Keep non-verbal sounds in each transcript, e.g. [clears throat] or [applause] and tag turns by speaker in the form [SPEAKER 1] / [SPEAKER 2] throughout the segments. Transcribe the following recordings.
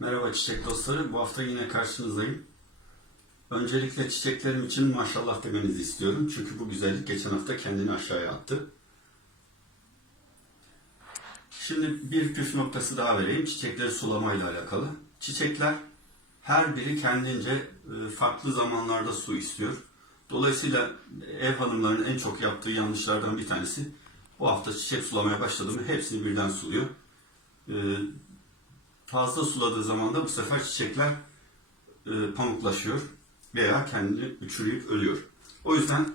[SPEAKER 1] Merhaba çiçek dostları. Bu hafta yine karşınızdayım. Öncelikle çiçeklerim için maşallah demenizi istiyorum. Çünkü bu güzellik geçen hafta kendini aşağıya attı. Şimdi bir püf noktası daha vereyim. Çiçekleri sulamayla alakalı. Çiçekler her biri kendince e, farklı zamanlarda su istiyor. Dolayısıyla ev hanımlarının en çok yaptığı yanlışlardan bir tanesi bu hafta çiçek sulamaya başladı hepsini birden suluyor. Fazla suladığı zaman da bu sefer çiçekler e, pamuklaşıyor veya kendini çürüyüp ölüyor. O yüzden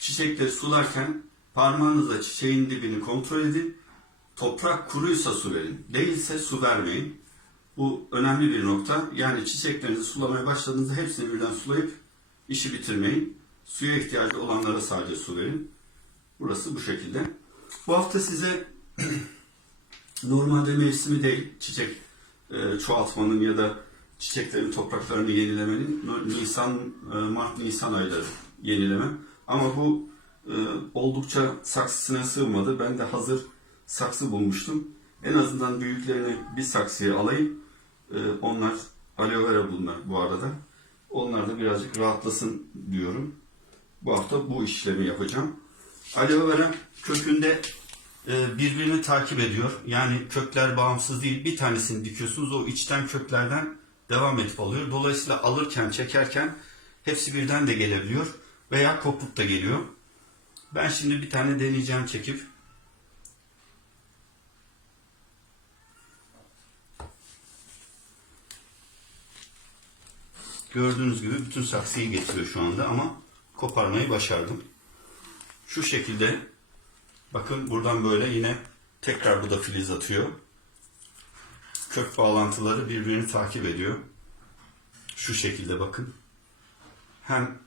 [SPEAKER 1] çiçekleri sularken parmağınızla çiçeğin dibini kontrol edin. Toprak kuruysa su verin. Değilse su vermeyin. Bu önemli bir nokta. Yani çiçeklerinizi sulamaya başladığınızda hepsini birden sulayıp işi bitirmeyin. Suya ihtiyacı olanlara sadece su verin. Burası bu şekilde. Bu hafta size [clears throat] normalde mevsimi değil çiçek e, çoğaltmanın ya da çiçeklerin topraklarını yenilemenin Nisan, e, Mart, Nisan ayları yenileme. Ama bu e, oldukça saksısına sığmadı. Ben de hazır saksı bulmuştum. En azından büyüklerini bir saksıya alayım. E, onlar aloe vera bunlar bu arada. Onlar da birazcık rahatlasın diyorum. Bu hafta bu işlemi yapacağım. Aloe vera kökünde birbirini takip ediyor. Yani kökler bağımsız değil. Bir tanesini dikiyorsunuz o içten köklerden devam edip alıyor. Dolayısıyla alırken, çekerken hepsi birden de gelebiliyor veya kopuk da geliyor. Ben şimdi bir tane deneyeceğim çekip. Gördüğünüz gibi bütün saksıyı getiriyor şu anda ama koparmayı başardım. Şu şekilde bakın buradan böyle yine tekrar bu da filiz atıyor. Kök bağlantıları birbirini takip ediyor. Şu şekilde bakın. Hem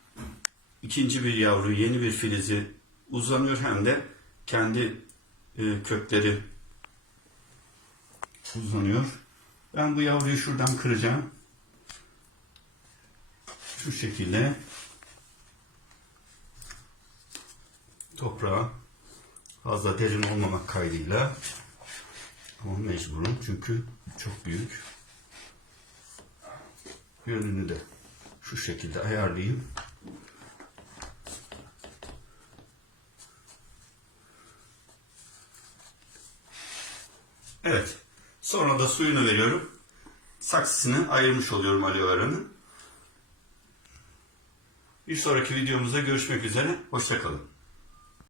[SPEAKER 1] ikinci bir yavru yeni bir filizi uzanıyor hem de kendi e, kökleri uzanıyor. Ben bu yavruyu şuradan kıracağım. Şu şekilde toprağa fazla derin olmamak kaydıyla ama mecburum çünkü çok büyük. Yönünü de şu şekilde ayarlayayım. Evet. Sonra da suyunu veriyorum. Saksısını ayırmış oluyorum aloe vera'nın. Bir sonraki videomuzda görüşmek üzere. Hoşçakalın.